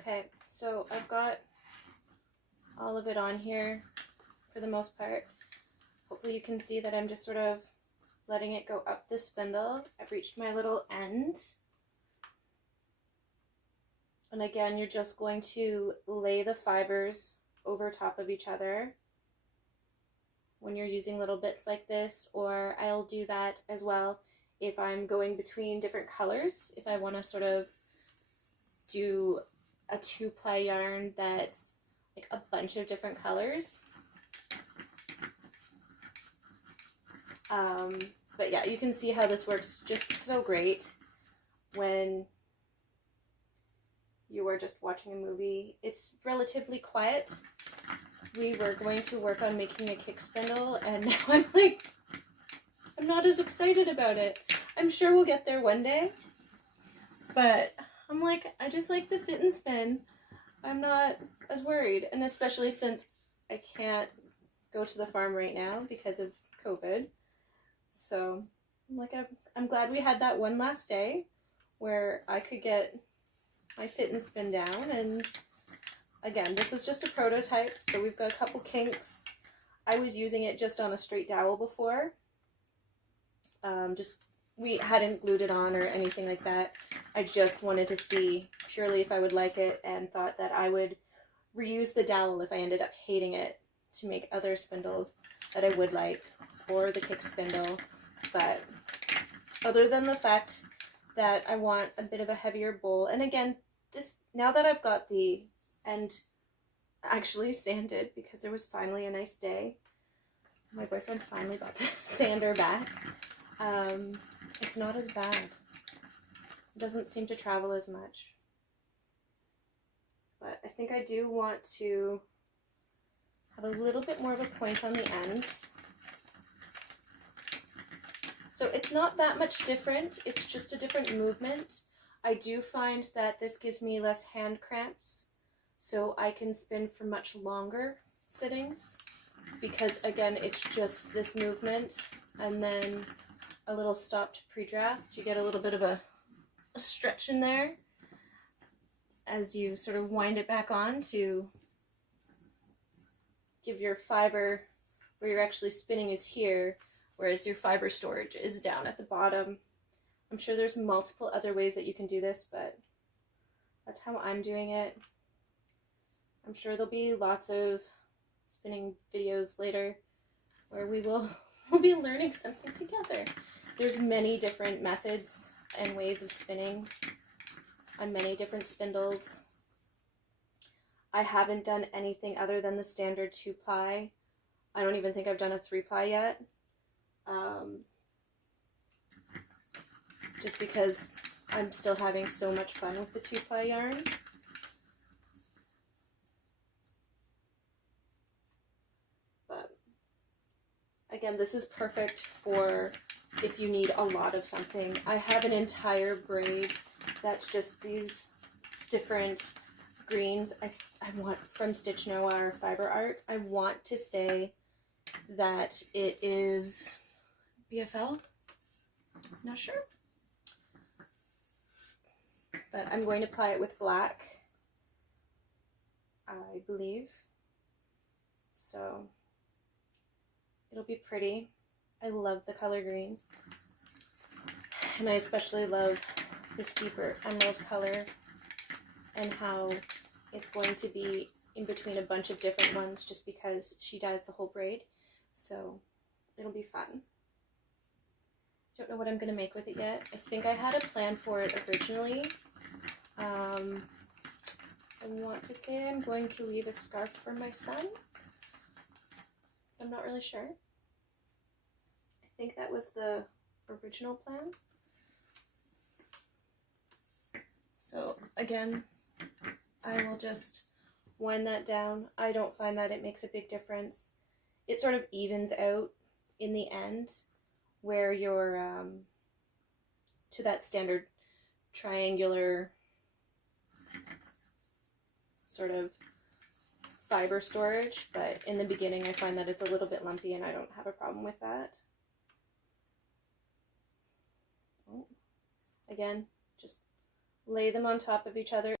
Okay, so I've got all of it on here for the most part. Hopefully you can see that I'm just sort of letting it go up the spindle. I've reached my little end. And again, you're just going to lay the fibers over top of each other when you're using little bits like this, or I'll do that as well if I'm going between different colors, if I want to sort of do a 2-ply yarn that's like a bunch of different colors. But yeah, you can see how this works just so great when you are just watching a movie. It's relatively quiet. We were going to work on making a kick spindle, and now I'm like, I'm not as excited about it. I'm sure we'll get there one day, but I'm like, I just like to sit and spin. I'm not as worried, and especially since I can't go to the farm right now because of COVID. So I'm like, I'm glad we had that one last day where I could get my sit and spin down. And again, this is just a prototype, so we've got a couple kinks. I was using it just on a straight dowel before. We hadn't glued it on or anything like that. I just wanted to see purely if I would like it, and thought that I would reuse the dowel if I ended up hating it to make other spindles that I would like, or the kick spindle. But other than the fact that I want a bit of a heavier bowl, and again, this, now that I've got the end actually sanded, because there was finally a nice day, my boyfriend finally got the sander back, it's not as bad. It doesn't seem to travel as much. But I think I do want to have a little bit more of a point on the end. So it's not that much different, it's just a different movement. I do find that this gives me less hand cramps, so I can spin for much longer sittings, because again, it's just this movement and then a little stop to pre-draft. You get a little bit of a stretch in there as you sort of wind it back on to give your fiber, where you're actually spinning is here, whereas your fiber storage is down at the bottom. I'm sure there's multiple other ways that you can do this, but that's how I'm doing it. I'm sure there'll be lots of spinning videos later where we'll be learning something together. There's many different methods and ways of spinning on many different spindles. I haven't done anything other than the standard 2-ply. I don't even think I've done a 3-ply yet. Just because I'm still having so much fun with the 2-ply yarns. But again, this is perfect for if you need a lot of something. I have an entire braid that's just these different greens. I want from Stitch Noir Fiber Art. I want to say that it is BFL. Not sure. But I'm going to apply it with black, I believe. So it'll be pretty. I love the color green. And I especially love this deeper emerald color and how it's going to be in between a bunch of different ones just because she dyes the whole braid. So it'll be fun. Don't know what I'm going to make with it yet. I think I had a plan for it originally. I want to say I'm going to leave a scarf for my son. I'm not really sure. I think that was the original plan. So again, I will just wind that down. I don't find that it makes a big difference. It sort of evens out in the end where you're to that standard triangular sort of fiber storage, but in the beginning I find that it's a little bit lumpy and I don't have a problem with that. Oh. Again, just lay them on top of each other.